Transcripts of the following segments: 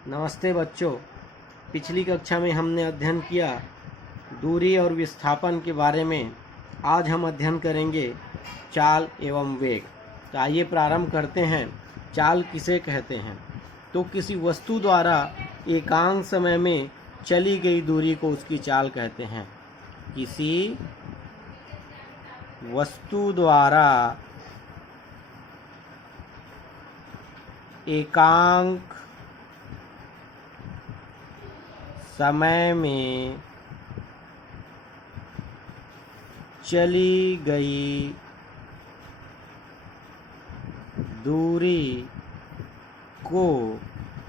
नमस्ते बच्चों। पिछली कक्षा में हमने अध्ययन किया दूरी और विस्थापन के बारे में। आज हम अध्ययन करेंगे चाल एवं वेग। तो आइए प्रारंभ करते हैं। चाल किसे कहते हैं? तो किसी वस्तु द्वारा एकांक समय में चली गई दूरी को उसकी चाल कहते हैं। किसी वस्तु द्वारा एकांक समय में चली गई दूरी को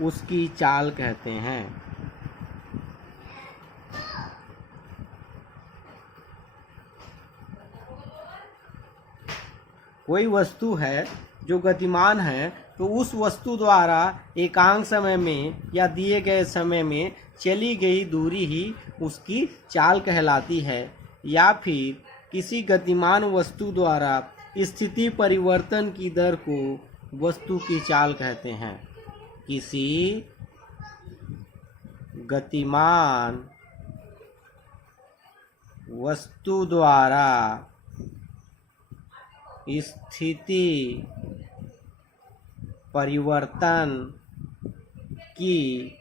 उसकी चाल कहते हैं। कोई वस्तु है जो गतिमान है, तो उस वस्तु द्वारा एकांक समय में या दिए गए समय में चली गई दूरी ही उसकी चाल कहलाती है। या फिर किसी गतिमान वस्तु द्वारा स्थिति परिवर्तन की दर को वस्तु की चाल कहते हैं। किसी गतिमान वस्तु द्वारा स्थिति परिवर्तन की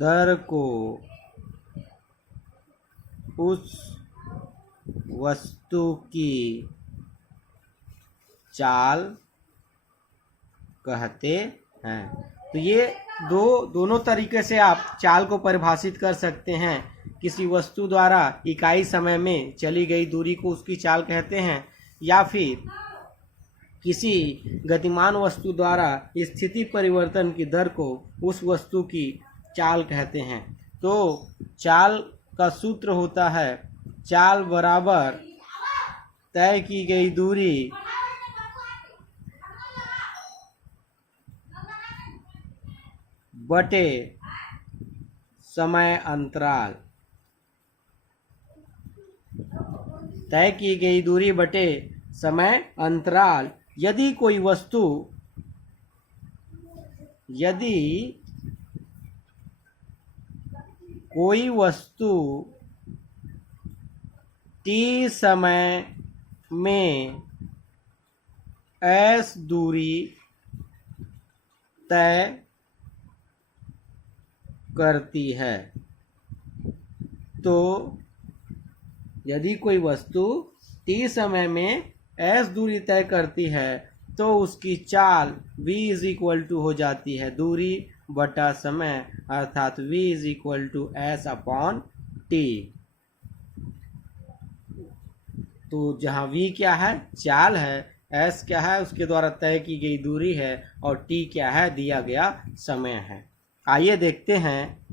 दर को उस वस्तु की चाल कहते हैं। तो ये दोनों तरीके से आप चाल को परिभाषित कर सकते हैं। किसी वस्तु द्वारा इकाई समय में चली गई दूरी को उसकी चाल कहते हैं, या फिर किसी गतिमान वस्तु द्वारा स्थिति परिवर्तन की दर को उस वस्तु की चाल कहते हैं। तो चाल का सूत्र होता है चाल बराबर तय की गई दूरी बटे समय अंतराल। तय की गई दूरी बटे समय अंतराल। यदि कोई वस्तु t समय में s दूरी तय करती है, तो यदि कोई वस्तु t समय में s दूरी तय करती है तो उसकी चाल v = हो जाती है दूरी बटा समय, अर्थात v = s/t। तो जहाँ v क्या है? चाल है। s क्या है? उसके द्वारा तय की गई दूरी है। और t क्या है? दिया गया समय है। आइए देखते हैं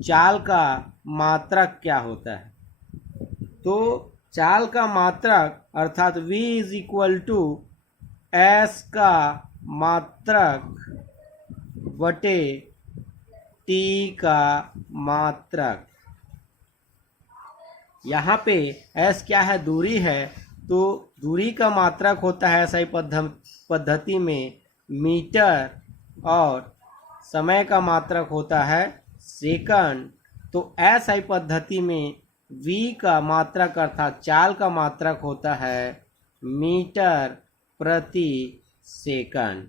चाल का मात्रक क्या होता है। तो चाल का मात्रक अर्थात v = s का मात्रक बटे t का मात्रक। यहाँ पे s क्या है? दूरी है। तो दूरी का मात्रक होता है SI पद्धति में मीटर, और समय का मात्रक होता है सेकंड। तो SI पद्धति में v का मात्रक अर्थात चाल का मात्रक होता है मीटर प्रति सेकंड।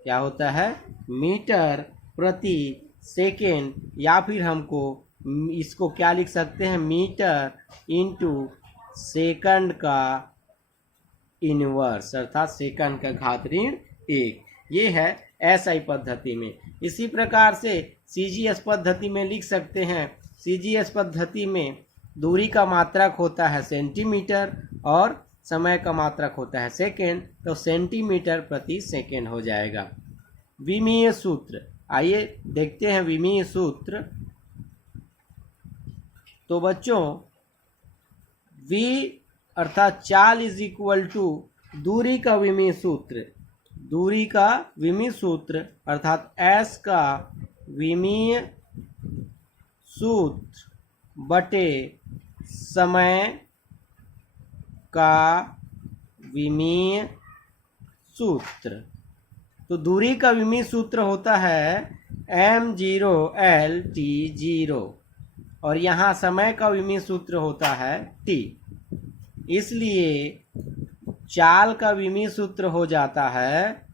क्या होता है? मीटर प्रति सेकंड। या फिर हमको इसको क्या लिख सकते हैं? मीटर इंटू सेकंड का इनवर्स, अर्थात सेकंड का घात ऋण 1। ये है SI पद्धति में। इसी प्रकार से CGS पद्धति में लिख सकते हैं। CGS पद्धति में दूरी का मात्रक होता है सेंटीमीटर और समय का मात्रक होता है सेकेंड, तो सेंटीमीटर प्रति सेकेंड हो जाएगा। विमीय सूत्र, आइए देखते हैं विमीय सूत्र। तो बच्चों v अर्थात चाल = दूरी का विमीय सूत्र। दूरी का विमीय सूत्र अर्थात s का विमीय सूत्र बटे समय का विमीय सूत्र। तो दूरी का विमीय सूत्र होता है m0l/t0 और यहाँ समय का विमीय सूत्र होता है t। इसलिए चाल का विमीय सूत्र हो जाता है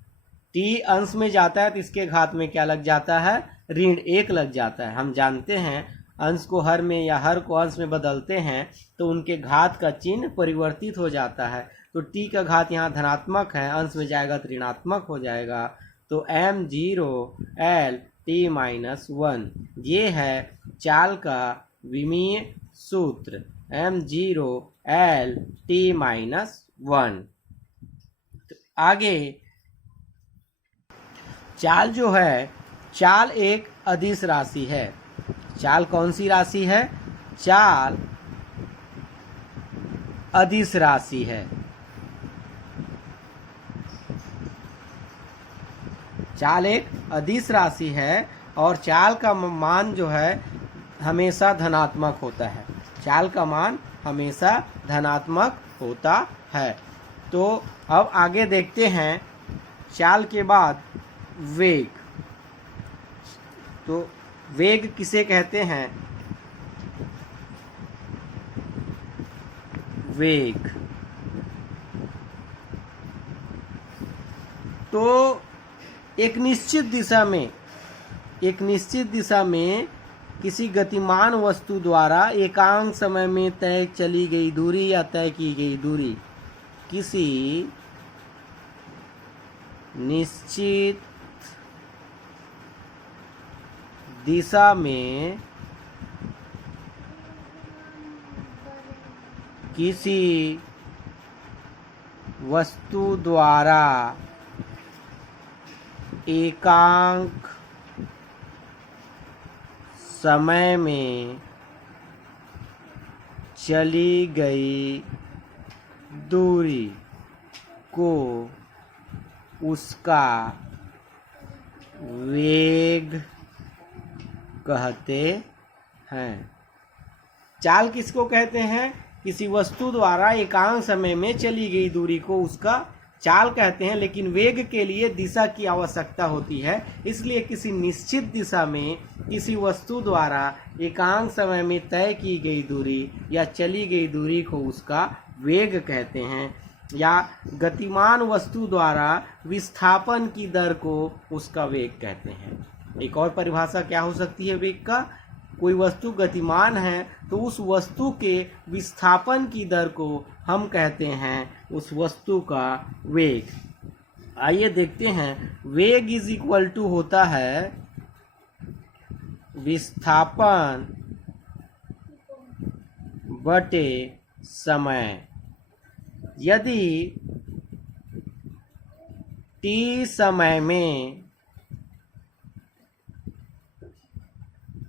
t अंश में जाता है तो इसके घात में क्या लग जाता है, ऋण 1 लग जाता है। हम जानते हैं अंश को हर में या हर को अंश में बदलते हैं तो उनके घात का चिन्ह परिवर्तित हो जाता है। तो t का घात यहाँ धनात्मक है, अंश में जाएगा तो ऋणात्मक हो जाएगा। तो m0l/t-1 ये है चाल का विमीय सूत्र m0l/t-1। तो आगे चाल जो है, चाल एक अदिश राशि है। चाल कौन सी राशि है? चाल अदिश राशि है। चाल एक अदिश राशि है और चाल का मान जो है हमेशा धनात्मक होता है। चाल का मान हमेशा धनात्मक होता है। तो अब आगे देखते हैं चाल के बाद वेग। तो वेग किसे कहते हैं? वेग तो एक निश्चित दिशा में किसी गतिमान वस्तु द्वारा एकांक समय में तय चली गई दूरी या तय की गई दूरी किसी निश्चित दिशा में किसी वस्तु द्वारा एकांक समय में चली गई दूरी को उसका वेग कहते हैं। चाल किसको कहते हैं? किसी वस्तु द्वारा एकांक समय में चली गई दूरी को उसका चाल कहते हैं। लेकिन वेग के लिए दिशा की आवश्यकता होती है, इसलिए किसी निश्चित दिशा में किसी वस्तु द्वारा एकांक समय में तय की गई दूरी या चली गई दूरी को उसका वेग कहते हैं। या गतिमान वस्तु द्वारा विस्थापन की दर को उसका वेग कहते हैं। एक और परिभाषा क्या हो सकती है वेग का? कोई वस्तु गतिमान है तो उस वस्तु के विस्थापन की दर को हम कहते हैं उस वस्तु का वेग। आइए देखते हैं। वेग इज इक्वल टू होता है विस्थापन बटे समय। यदि t समय में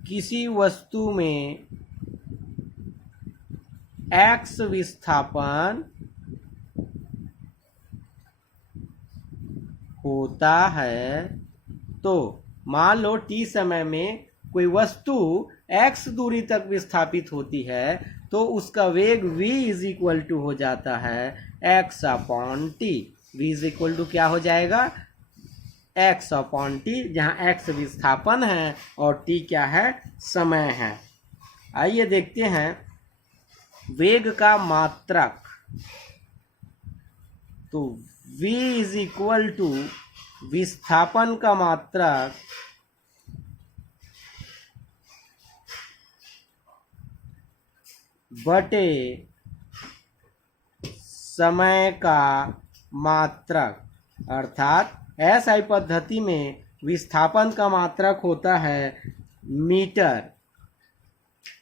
किसी वस्तु में x विस्थापन होता है तो मान लो t समय में कोई वस्तु x दूरी तक विस्थापित होती है तो उसका वेग v इज इक्वल टू हो जाता है x/t। v is equal to क्या हो जाएगा? x/t, जहाँ x विस्थापन है और t क्या है? समय है। आइए देखते हैं वेग का मात्रक। तो v इज इक्वल टू विस्थापन का मात्रक बटे समय का मात्रक। अर्थात SI पद्धति में विस्थापन का मात्रक होता है मीटर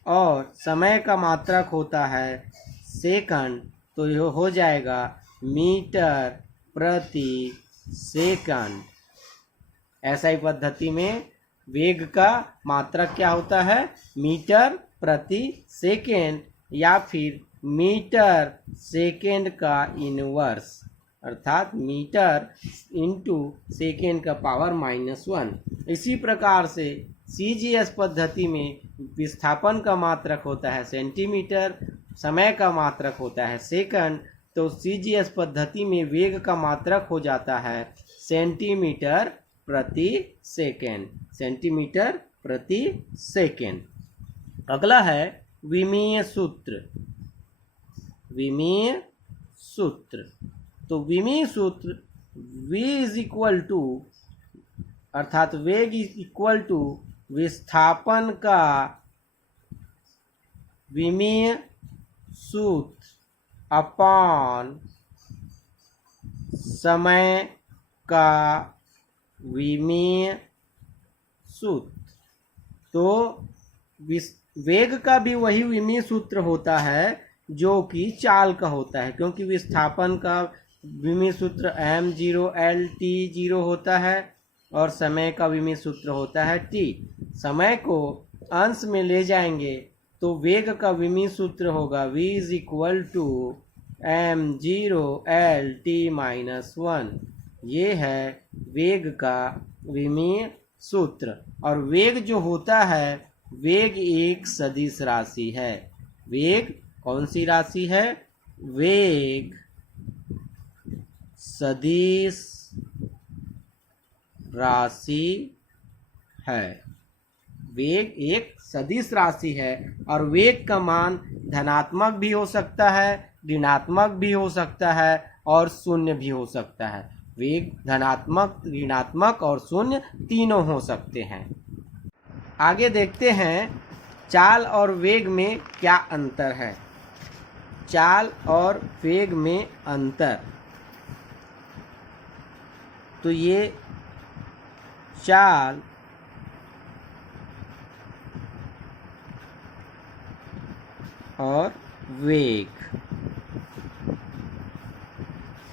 और समय का मात्रक होता है सेकंड। तो यह हो जाएगा मीटर प्रति सेकंड। SI पद्धति में वेग का मात्रक क्या होता है? मीटर प्रति सेकंड या फिर मीटर सेकंड का इनवर्स, अर्थात मीटर इंटू सेकेंड का पावर -1। इसी प्रकार से CGS पद्धति में विस्थापन का मात्रक होता है सेंटीमीटर, समय का मात्रक होता है सेकंड। तो CGS पद्धति में वेग का मात्रक हो जाता है सेंटीमीटर प्रति सेकेंड, सेंटीमीटर प्रति सेकेंड। अगला है विमीय सूत्र। विमीय सूत्र, तो विमीय सूत्र v इज इक्वल टू, अर्थात वेग इज इक्वल टू विस्थापन का विमीय सूत्र अपॉन समय का विमीय सूत्र। तो वेग का भी वही विमीय सूत्र होता है जो कि चाल का होता है, क्योंकि विस्थापन का विमीय सूत्र m0L/t0 होता है और समय का विमीय सूत्र होता है t। समय को अंश में ले जाएंगे तो वेग का विमीय सूत्र होगा v is equal to m0L/t-1। ये है वेग का विमीय सूत्र। और वेग जो होता है, वेग एक सदिश राशि है। वेग कौन सी राशि है? वेग सदिश राशि है। वेग एक सदिश राशि है और वेग का मान धनात्मक भी हो सकता है, ऋणात्मक भी हो सकता है और शून्य भी हो सकता है। वेग धनात्मक, ऋणात्मक और शून्य तीनों हो सकते हैं। आगे देखते हैं चाल और वेग में क्या अंतर है। चाल और वेग में अंतर, तो ये चाल और वेग,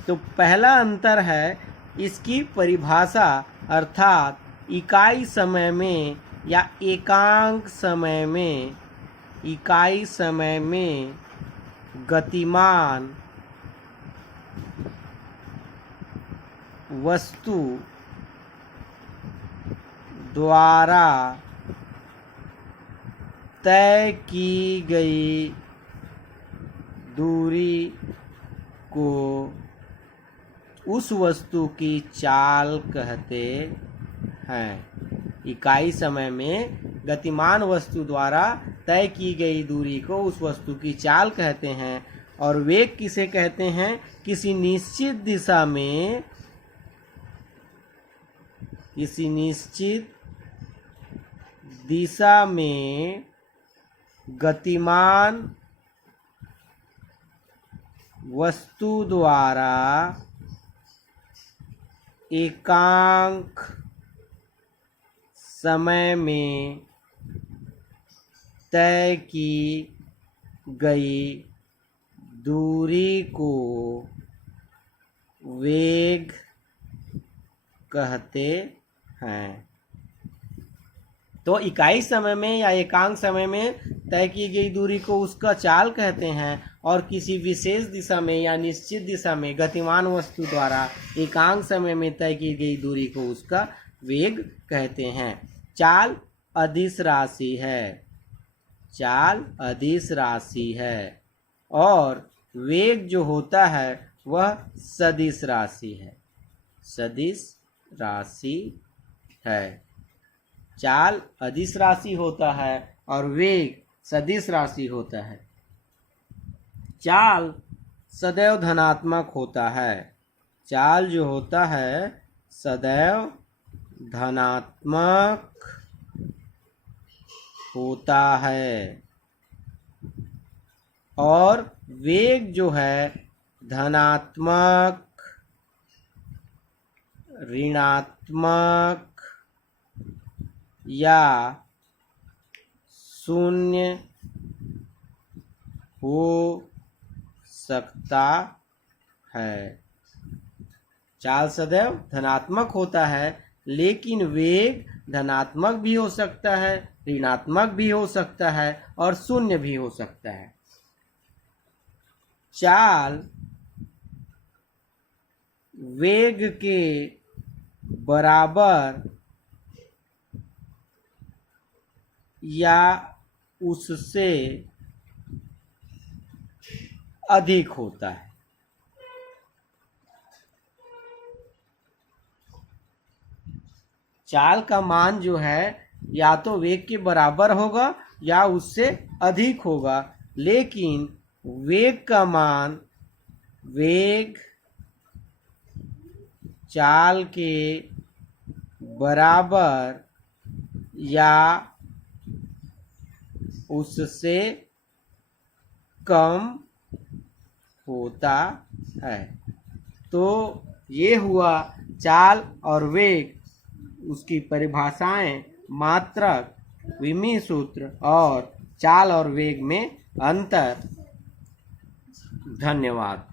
तो पहला अंतर है इसकी परिभाषा, अर्थात इकाई समय में या एकांक समय में, इकाई समय में गतिमान वस्तु द्वारा तय की गई दूरी को उस वस्तु की चाल कहते हैं। इकाई समय में गतिमान वस्तु द्वारा तय की गई दूरी को उस वस्तु की चाल कहते हैं। और वेग किसे कहते हैं? किसी निश्चित दिशा में, किसी निश्चित दिशा में गतिमान वस्तु द्वारा एकांक समय में तय की गई दूरी को वेग कहते हैं। तो इकाई समय में या एकांक समय में तय की गई दूरी को उसका चाल कहते हैं और किसी विशेष दिशा में या निश्चित दिशा में गतिमान वस्तु द्वारा एकांक समय में तय की गई दूरी को उसका वेग कहते हैं। चाल अदिश राशि है, चाल अदिश राशि है और वेग जो होता है वह सदिश राशि है, सदिश राशि है। चाल अदिश राशि होता है और वेग सदिश राशि होता है। चाल सदैव धनात्मक होता है, चाल जो होता है सदैव धनात्मक होता है और वेग जो है धनात्मक, ऋणात्मक या शून्य हो सकता है। चाल सदैव धनात्मक होता है, लेकिन वेग धनात्मक भी हो सकता है, ऋणात्मक भी हो सकता है और शून्य भी हो सकता है। चाल वेग के बराबर या उससे अधिक होता है। चाल का मान जो है या तो वेग के बराबर होगा या उससे अधिक होगा, लेकिन वेग का मान वेग चाल के बराबर या उससे कम होता है। तो ये हुआ चाल और वेग, उसकी परिभाषाएं, मात्रक, विमीय सूत्र और चाल और वेग में अंतर। धन्यवाद।